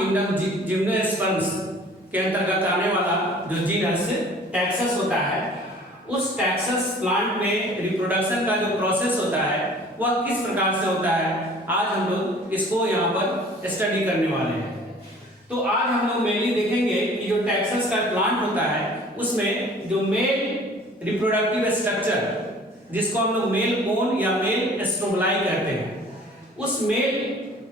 Kingdom gymnosperms के अंतर्गत आने वाला जो जीनस टैक्सस होता है, उस टैक्सस प्लांट में रिप्रोडक्शन का जो प्रोसेस होता है वह किस प्रकार से होता है, आज हम लोग इसको यहाँ पर स्टडी करने वाले हैं। तो आज हम लोग मेनली देखेंगे कि जो टैक्सस का प्लांट होता है उसमें जो मेल रिप्रोडक्टिव स्ट्रक्चर, जिसको हम लोग मेल कोन या मेल स्ट्रोबलाई कहते हैं, उस मेल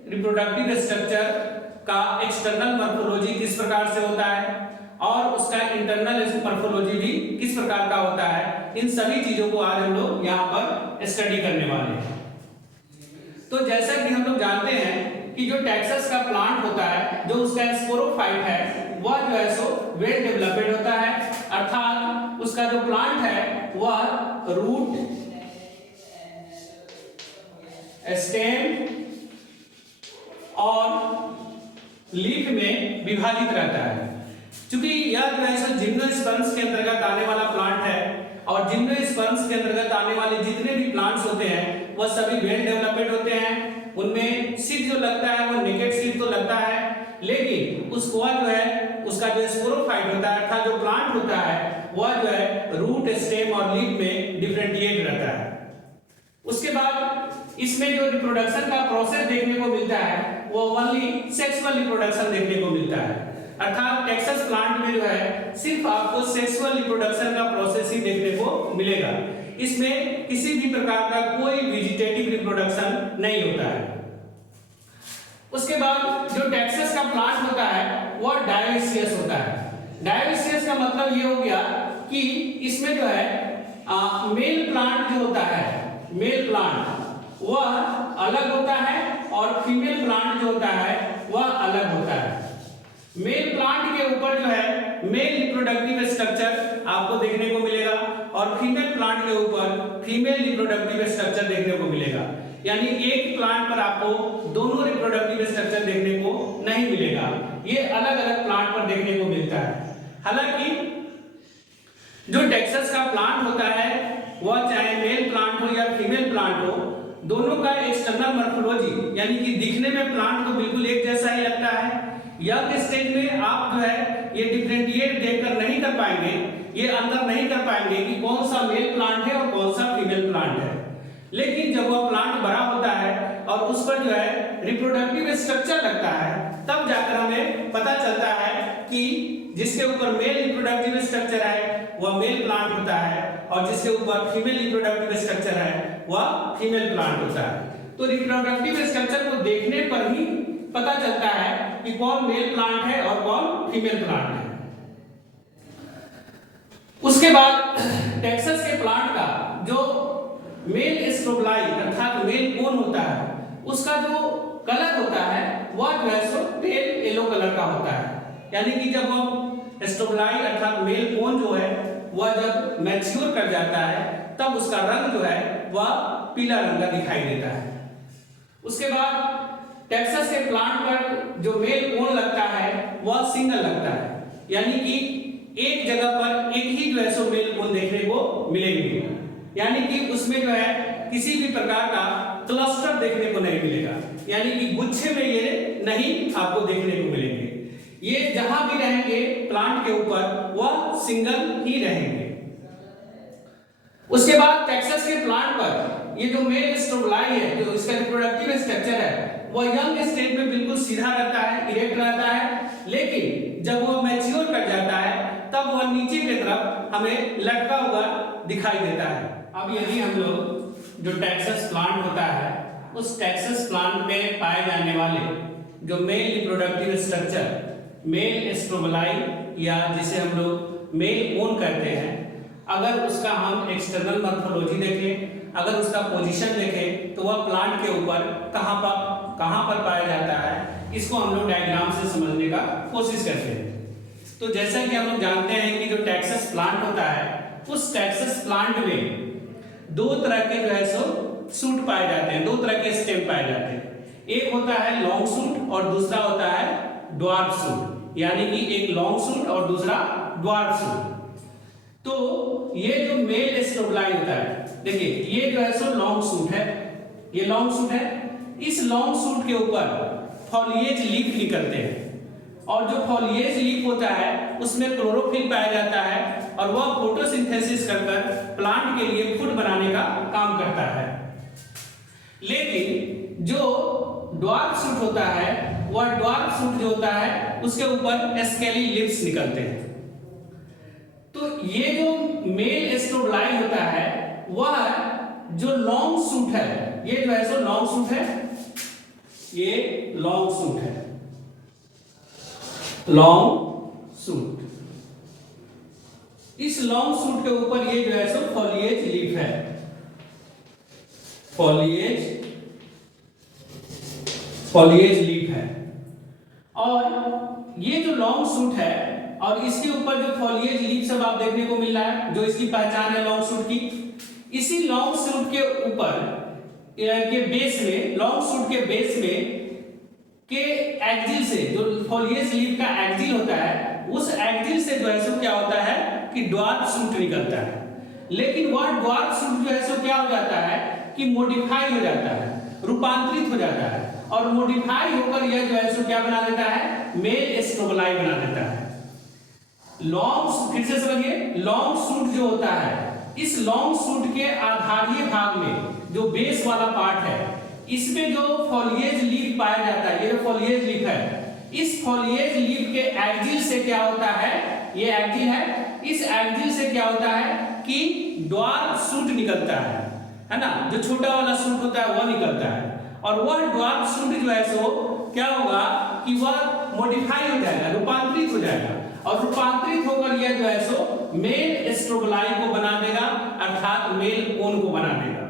रिप्रोडक्टिव स्ट्रक्चर का एक्सटर्नल मॉर्फोलॉजी किस प्रकार से होता है और उसका इंटरनल मॉर्फोलॉजी भी किस प्रकार का होता है, इन सभी चीजों को आज हम लोग यहाँ पर स्टडी करने वाले हैं। तो जैसा कि हम लोग जानते हैं कि जो टैक्सस का प्लांट होता है, जो उसका स्पोरोफाइट है वह जो है सो वेल डेवलप्ड होता है, अर्थात उसका जो प्लांट है वह रूट, स्टेम और लीफ में विभाजित रहता है। क्योंकि यह जो है सो जिम्नोस्पर्म्स के अंतर्गत आने वाला प्लांट है और जिम्नोस्पर्म्स के अंतर्गत आने वाले जितने भी प्लांट्स होते हैं वह सभी वेल डेवलप्ड होते हैं। उनमें सीड जो लगता है वो नेकेड सीड तो लगता है, लेकिन उसको जो है उसका जो स्पोरोफाइट होता है अर्थात जो प्लांट होता है वह जो है रूट, स्टेम और लीफ में डिफरेंशिएट रहता है। उसके बाद इसमें जो रिप्रोडक्शन का प्रोसेस देखने को मिलता है वो ओनली सेक्सुअल रिप्रोडक्शन देखने को मिलता है, अर्थात टैक्सस प्लांट में जो है सिर्फ आपको सेक्सुअल रिप्रोडक्शन का प्रोसेस ही देखने को मिलेगा। इसमें किसी भी प्रकार का कोई वेजिटेटिव रिप्रोडक्शन नहीं होता है। उसके बाद जो टैक्सस का प्लांट होता है वह डायोसियस होता है। डायोसियस का मतलब ये हो गया कि इसमें जो है मेल प्लांट जो होता है, मेल प्लांट वह अलग होता है और फीमेल प्लांट जो होता है वह अलग होता है। मेल प्लांट के ऊपर जो है मेल रिप्रोडक्टिव स्ट्रक्चर आपको देखने को मिलेगा और फीमेल प्लांट के ऊपर फीमेल रिप्रोडक्टिव स्ट्रक्चर देखने को मिलेगा। यानी एक प्लांट पर आपको दोनों रिप्रोडक्टिव स्ट्रक्चर देखने को नहीं मिलेगा, ये अलग अलग प्लांट पर देखने को मिलता है। हालांकि जो टैक्सस का प्लांट होता है वह चाहे मेल प्लांट हो या फीमेल प्लांट हो, दोनों का एक्सटर्नल मॉर्फोलॉजी यानी कि दिखने में प्लांट तो बिल्कुल एक जैसा ही लगता है। यंग स्टेज में आप जो है ये डिफरेंशिएट देखकर नहीं कर पाएंगे, ये अंतर नहीं कर पाएंगे कि कौन सा मेल प्लांट है और कौन सा फीमेल प्लांट है। लेकिन जब वह प्लांट बड़ा होता है और उस पर जो है रिप्रोडक्टिव स्ट्रक्चर लगता है तब जाकर हमें पता चलता है कि जिसके ऊपर मेल रिप्रोडक्टिव स्ट्रक्चर है वह मेल प्लांट होता है और जिसके ऊपर फीमेल रिप्रोडक्टिव स्ट्रक्चर है वह फीमेल प्लांट होता है। तो रिप्रोडक्टिव स्ट्रक्चर को देखने पर ही पता चलता है कि कौन मेल प्लांट है और कौन फीमेल प्लांट है। उसके बाद टैक्सस के प्लांट का जो मेल स्ट्रोबलाई अर्थात मेल कोन होता है उसका जो कलर होता है वह जो है सो पेल येलो कलर का होता है। यानी कि जब हम स्ट्रोबलाई अर्थात मेल कोन जो है वह जब मैच्योर कर जाता है तब उसका रंग जो है वह पीला रंग का दिखाई देता है। उसके बाद टैक्सस के प्लांट पर जो मेल कोन लगता है वह सिंगल लगता है, यानी कि एक जगह पर एक ही जो है सो मेल कोन देखने को मिलेंगे, यानी कि उसमें जो है किसी भी प्रकार का क्लस्टर देखने को नहीं मिलेगा, यानी कि गुच्छे में ये नहीं आपको देखने को मिलेंगे। ये जहां भी रहेंगे प्लांट के ऊपर वह सिंगल ही रहेंगे। उसके बाद टैक्सस के प्लांट पर ये जो मेल स्ट्रोबलाई है, जो इसका रिप्रोडक्टिव स्ट्रक्चर है वह यंग स्टेज में बिल्कुल सीधा रहता है, इरेक्ट रहता है, लेकिन जब वह मैच्योर कर जाता है तब वह नीचे की तरफ हमें लटका हुआ दिखाई देता है। अब यदि हम लोग जो टैक्सस प्लांट होता है उस टैक्सस प्लांट में पाए जाने वाले जो मेल रिप्रोडक्टिव स्ट्रक्चर, मेल स्ट्रोबलाई या जिसे हम लोग मेल कोन कहते हैं, अगर उसका हम एक्सटर्नल मॉर्फोलॉजी देखें, अगर उसका पोजीशन देखें तो वह प्लांट के ऊपर कहां पर पाया जाता है, इसको हम लोग डायग्राम से समझने का कोशिश करते हैं। तो जैसा कि हम लोग जानते हैं कि जो टैक्सस प्लांट होता है उस टैक्सस प्लांट में दो तरह के जो है सो सूट पाए जाते हैं, दो तरह के स्टेम पाए जाते हैं। एक होता है लॉन्ग सूट और दूसरा होता है ड्वार्फ सूट, यानी कि एक लॉन्ग सूट और दूसरा ड्वार्फ सूट। तो ये जो मेल स्ट्रोबलाई होता है, देखिए ये जो है सो लॉन्ग सूट है, ये लॉन्ग सूट है। इस लॉन्ग सूट के ऊपर फॉलिएज लीफ निकलते हैं, और जो फॉलिएज लीफ होता है उसमें क्लोरोफिल पाया जाता है और वह फोटोसिंथेसिस कर प्लांट के लिए फूड बनाने का काम करता है। लेकिन जो ड्वार्फ शूट होता है, वह ड्वार्फ शूट जो होता है उसके ऊपर स्केली लिप्स निकलते हैं। तो ये जो मेल स्ट्रोबलाई होता है वह जो लॉन्ग शूट है, ये जो है सो लॉन्ग शूट है, ये लॉन्ग शूट है, लॉन्ग शूट। इस लॉन्ग शूट के ऊपर ये जो है सो फॉलिएज लीफ है, फॉलिएज लीफ है। और ये जो लॉन्ग शूट है और इसके ऊपर जो फॉलिएज लीफ सब आप देखने को मिल रहा है, जो इसकी पहचान है लॉन्ग शूट की, इसी लॉन्ग शूट के ऊपर के बेस में, लॉन्ग शूट के बेस में के एक्सिल से, जो फॉलिएज लीफ का एक्सिल होता है, उस एक्सिल से जो है सो क्या होता है कि ड्वार्फ शूट निकलता है। लेकिन वह ड्वार्फ शूट जो है सो क्या हो जाता है कि मॉडिफाई हो जाता है, रूपांतरित हो जाता है और मॉडिफाई होकर यह जो है सो क्या बना देता है, मेल स्ट्रोबलाई बना देता है। लॉन्ग, फिर से समझिए, लॉन्ग शूट जो होता है, इस लॉन्ग शूट के आधारीय भाग में जो बेस वाला पार्ट है, इसमें जो फॉलिएज लीफ पाया जाता है, ये जो फॉलिएज लीफ है, इस फॉलिएज लीफ के एक्सिल से क्या होता है, ये एक्सिल है, इस एक्सिल से क्या होता है कि ड्वार्फ शूट निकलता है ना, जो छोटा वाला शूट होता है वह निकलता है। और वह ड्वार्फ शूट जो है सो क्या होगा कि वह मॉडिफाई हो जाएगा, रूपांतरित हो जाएगा और रूपांतरित होकर यह जो है सो मेल स्ट्रोबलाई को बना देगा, अर्थात मेल कोन को बना देगा।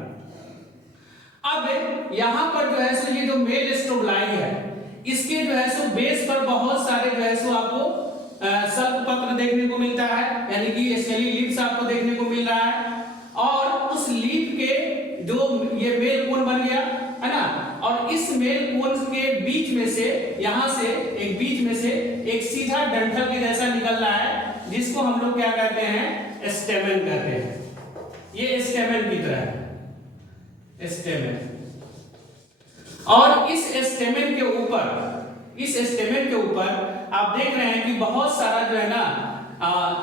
अब यहां पर जो है सो ये जो मेल स्ट्रोबलाई है, इसके जो है सो बेस पर बहुत सारे जो है सो आपको सल्क पत्र देखने को मिलता है, यानी कि स्केली लीव्स आपको देखने को मिल रहा है। और उस लीफ के जो ये मेल कोन बन गया है ना, और इस मेल कोन के बीच में से, यहां से एक बीच में से एक सीधा डंठल के जैसा निकल रहा है, जिसको हम लोग क्या कहते हैं, स्टेमेन कहते हैं। ये स्टेमेन की तरह है, स्टेमेन। और इस स्टेमेन के ऊपर, इस स्टेमेन के ऊपर आप देख रहे हैं कि बहुत सारा जो है ना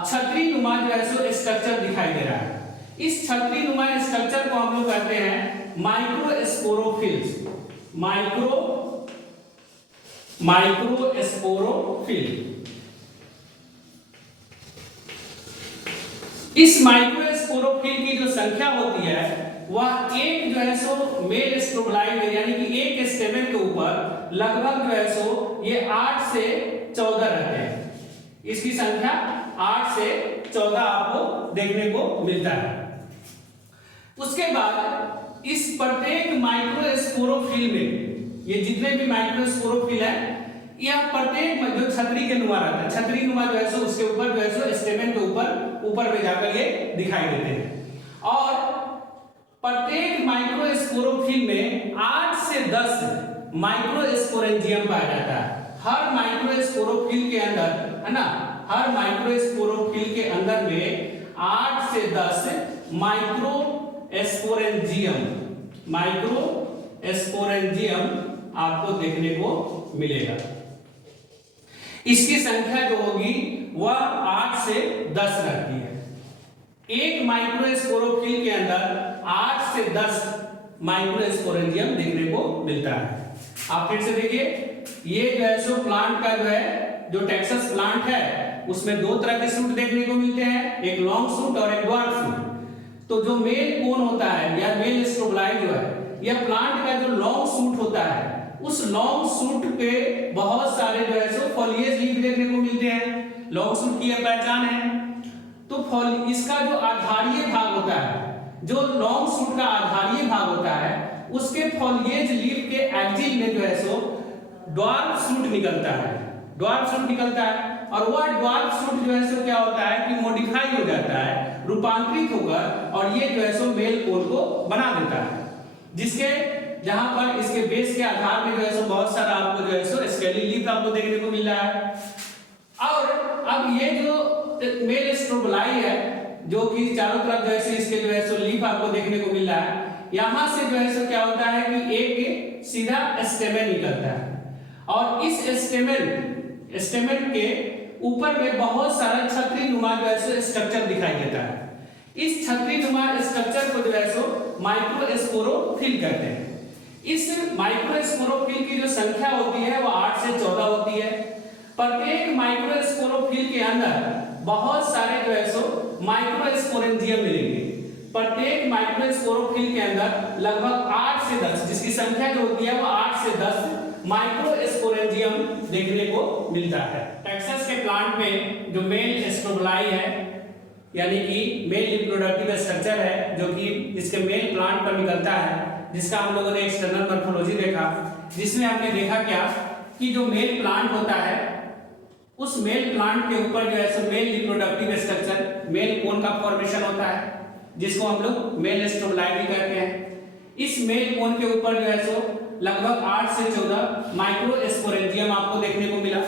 छतरी नुमा जो है सो स्ट्रक्चर दिखाई दे रहा है। इस छतरी नुमा स्ट्रक्चर को हम लोग कहते हैं माइक्रोस्पोरोफिल्स, माइक्रोस्पोरोफिल। इस माइक्रोस्पोरोफिल की जो संख्या होती है वह एक जो है सो मेल स्ट्रोबलाई में, यानी कि एक स्टेमेन के ऊपर लगभग जो है सो ये 8 से 14 रहते हैं। इसकी संख्या 8 से 14 आपको देखने को मिलता है। उसके बाद इस प्रत्येक माइक्रोस्पोरोफिल में, ये जितने भी माइक्रोस्पोरोफिल है, यह प्रत्येक जो छतरी के नुमा रहता है, छतरी नुमा जो है सो उसके ऊपर जो है सो स्टेमेन के ऊपर में जाकर ये दिखाई देते हैं। और प्रत्येक माइक्रोस्पोरोफिल में 8 से 10 माइक्रोस्पोरेंजियम पाया जाता है। हर माइक्रोस्पोरोफिल के अंदर, है ना, हर माइक्रोस्पोरोफिल के अंदर में 8 से 10 माइक्रोस्पोरेंजियम आपको देखने को मिलेगा। इसकी संख्या जो होगी वह 8 से 10 रहती है। एक माइक्रोस्पोरोफिल के अंदर 8 से 10 माइक्रोस्पोरेंजियम देखने को मिलता है। आप फिर से देखिए, ये जो है सो प्लांट का जो है, जो टेक्सास प्लांट है, उसमें दो तरह के शूट देखने को मिलते हैं, एक लॉन्ग शूट और एक ड्वार्फ शूट। तो जो मेल कोन होता है या मेल स्ट्रोबलाई जो है, यह प्लांट का जो लॉन्ग शूट होता है, उस लॉन्ग शूट पे बहुत सारे जो है सो फॉलिएज लीफ देखने को मिलते हैं। लॉन्ग शूट की यह पहचान है। तो इसका जो आधारीय भाग होता है, जो लॉन्ग शूट का आधारीय भाग होता है, उसके फॉलिएज लीफ के एक्सिल में जो है सो ड्वार्फ शूट निकलता है, ड्वार्फ शूट निकलता है। और वह ड्वार्फ शूट जो है सो क्या होता है कि मॉडिफाई हो जाता है, रूपांतरित होकर, और ये जो है सो मेल कोन को बना देता है, जिसके जहां पर इसके बेस के आधार में जो है सो बहुत सारा आपको जो है सो स्केली लीफ आपको देखने को मिल रहा है। और अब ये जो मेल स्ट्रोबलाई है, जो कि चारों तरफ जो है सो इसके जो है सो लीफ आपको देखने को मिल रहा है, यहां से जो है सो क्या होता है कि एक सीधा स्टेमेन निकलता है। और इस स्टेमेन के ऊपर में बहुत सारा छतरी नुमा जो है सो स्ट्रक्चर दिखाई देता है। इस छतरी नुमा स्ट्रक्चर को जो है सो माइक्रोस्पोरोफिल कहते हैं। इस माइक्रोस्पोरोफिल की जो संख्या होती है वो 8 से 14 होती है। प्रत्येक माइक्रोस्पोरोफिल के अंदर बहुत सारे जो है सो माइक्रोस्पोरेंजियम मिलेंगे। प्रत्येक माइक्रोस्पोरोफिल के अंदर लगभग 8 से 10, जिसकी संख्या जो होती है वो 8 से 10 माइक्रोस्पोरेंजियम देखने को मिलता है। टेक्सास के प्लांट में जो मेल स्ट्रोबलाई है, यानी कि मेल रिप्रोडक्टिव स्ट्रक्चर है, जो कि इसके मेल प्लांट पर निकलता है, जिसका हम लोगों ने एक्सटर्नल मॉर्फोलॉजी देखा, जिसमें हमने देखा क्या कि जो मेल प्लांट होता है उस मेल प्लांट के ऊपर जो है सो male reproductive structure, male cone का फॉर्मेशन होता है, जिसको हम लोग मेल स्ट्रोबलाई भी कहते हैं। इस मेल कोन के ऊपर जो है सो लगभग 8 से 14 माइक्रोस्पोरेंजियम आपको देखने को मिला।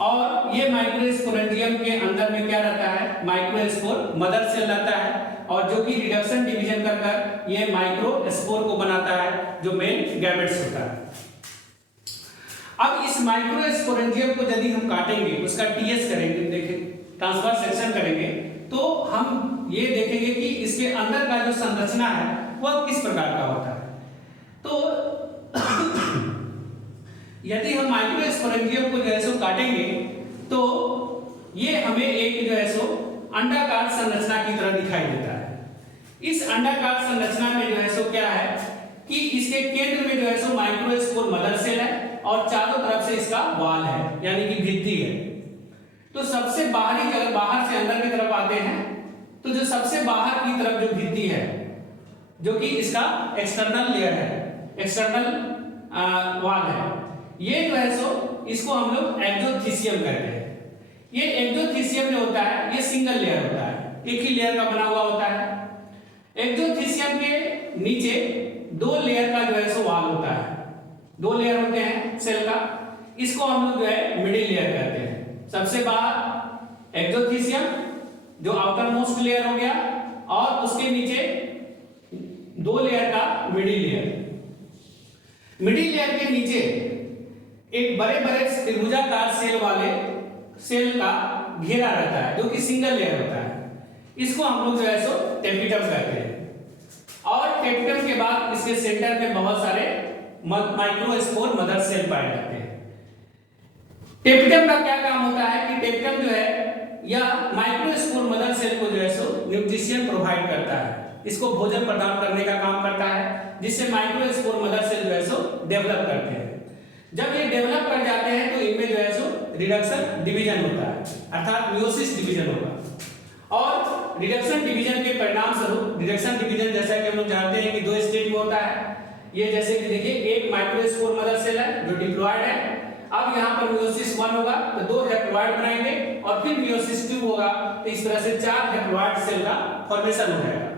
और ये माइक्रोस्पोरेंजियम के अंदर में क्या रहता है, माइक्रोस्पोर मदर सेल रहता है, और जो कि रिडक्शन डिवीजन कर कर ये माइक्रोस्पोर को बनाता है, जो मेल गैमेट्स होता है। अब इस माइक्रोस्पोरेंजियम को यदि हम काटेंगे, उसका टीएस करेंगे, देखें ट्रांसफर सेक्शन करेंगे, तो हम ये देखेंगे कि इसके अंदर का जो संरचना है वह किस प्रकार का होता है। तो यदि हम माइक्रोस्पोरेंजियम को जो है सो काटेंगे तो ये हमें एक जो है सो अंडाकार संरचना की तरह दिखाई देता है। इस अंडाकार संरचना में जो है सो क्या है कि इसके केंद्र में जो है सो माइक्रोस्पोर मदर सेल है और चारों तरफ से इसका वॉल है, यानी कि भित्ति है। तो सबसे बाहरी जगह, बाहर से अंदर की तरफ आते हैं, तो जो सबसे बाहर की तरफ जो भित्ति है, जो कि इसका एक्सटर्नल लेयर है, एक्सटर्नल वॉल है, ये जो है सो इसको हम लोग एक्सोथीसियम कहते हैं। ये एक्सोथीसियम जो होता है ये सिंगल लेयर होता है, एक ही लेयर का बना हुआ होता है। एक्सोथीसियम के नीचे 2 लेयर का जो है सो वॉल होता है, 2 लेयर होते हैं सेल का, इसको हम लोग जो है मिडिल लेयर कहते हैं। सबसे बाहर एक्सोथीसियम जो आउटर मोस्ट लेयर हो गया, और उसके नीचे 2 लेयर का मिडिल लेयर। मिडिल लेयर के नीचे एक बड़े बड़े त्रिभुजाकार सेल वाले सेल का घेरा रहता है, जो कि सिंगल लेयर होता है। इसको हम लोग जो है सो टेपिटम कहते हैं। और टेपिटम के बाद इसके सेंटर में बहुत सारे माइक्रोस्पोर मदर सेल पाए जाते हैं। टेपिटम का क्या काम होता है कि टेपिटम जो है या माइक्रोस्पोर मदर सेल को जो है सो न्यूट्रिशन प्रोवाइड करता है, इसको भोजन प्रदान करने का काम करता है, जिससे माइक्रोस्पोर मदर सेल जो है सो डेवलप करते हैं। जब ये डेवलप कर जाते हैं तो इनमें जो है सो रिडक्शन डिवीजन होता है, अर्थात मियोसिस डिवीजन होगा। और रिडक्शन डिवीजन के परिणाम स्वरूप, रिडक्शन डिवीजन जैसा कि हम लोग जानते हैं कि 2 स्टेज में होता है। ये जैसे कि देखिए, एक माइक्रोस्पोर मदर सेल है जो डिप्लॉयड है। अब यहाँ पर मियोसिस 1 होगा तो 2 हैप्लॉयड बनाएंगे, और फिर मियोसिस 2 होगा, तो इस तरह से 4 हैप्लॉयड सेल का फॉर्मेशन हो जाएगा।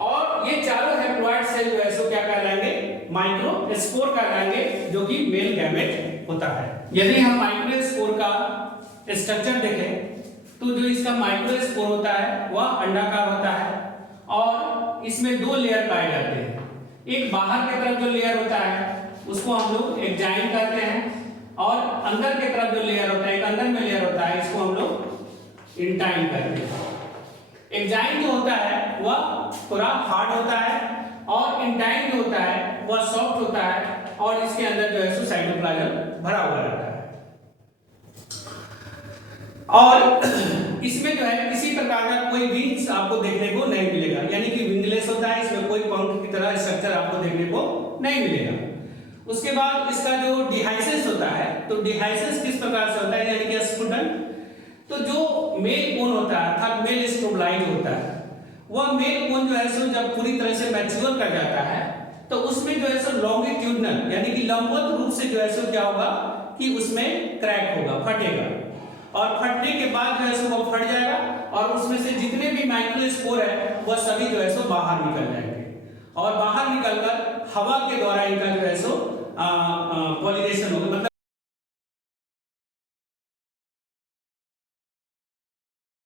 और ये चारों हैप्लॉयड सेल जो है सो क्या कहलाएंगे, माइक्रोस्पोर कहलाएंगे, जो कि मेल गैमेट होता है। यदि हम माइक्रोस्पोर का स्ट्रक्चर देखें तो जो इसका माइक्रोस्पोर होता है वह अंडाकार होता है, और इसमें 2 लेयर पाए जाते हैं। एक बाहर की तरफ जो लेयर होता है उसको हम लोग एक्जाइन कहते हैं, और अंदर की तरफ जो लेयर होता है, एक अंदर में लेयर होता है, इसको हम लोग इंटाइन कहते हैं। एक्जाइन जो होता है वह थोड़ा हार्ड होता है, और इंटाइन जो होता है वह सॉफ्ट होता है, और इसके अंदर जो है सो साइटोप्लाज्म भरा हुआ रहता है। और इसमें जो है किसी प्रकार का कोई विंग्स आपको देखने को नहीं मिलेगा, यानी कि विंगलेस होता है, इसमें कोई पंख की तरह स्ट्रक्चर आपको देखने को नहीं मिलेगा। उसके बाद इसका जो डिहाइसिस होता है, तो डिहाइसिस किस प्रकार से होता है, यानी कि स्पुटन। तो जो मेल कोन होता है, अर्थात मेल स्ट्रोबलाई जो होता है, वह मेल कोन जो है सो जब पूरी तरह से मैच्योर कर जाता है तो उसमें जो है सो लॉन्गिट्यूडनल, यानी कि लंबवत रूप से जो है सो क्या होगा कि उसमें क्रैक होगा, फटेगा, और फटने के बाद जो है सो वो फट जाएगा, और उसमें से जितने भी माइक्रोस्पोर है वह सभी जो है सो बाहर निकल जाएंगे, और बाहर निकलकर हवा के द्वारा इनका जो है सो पॉलिनेशन होगा, मतलब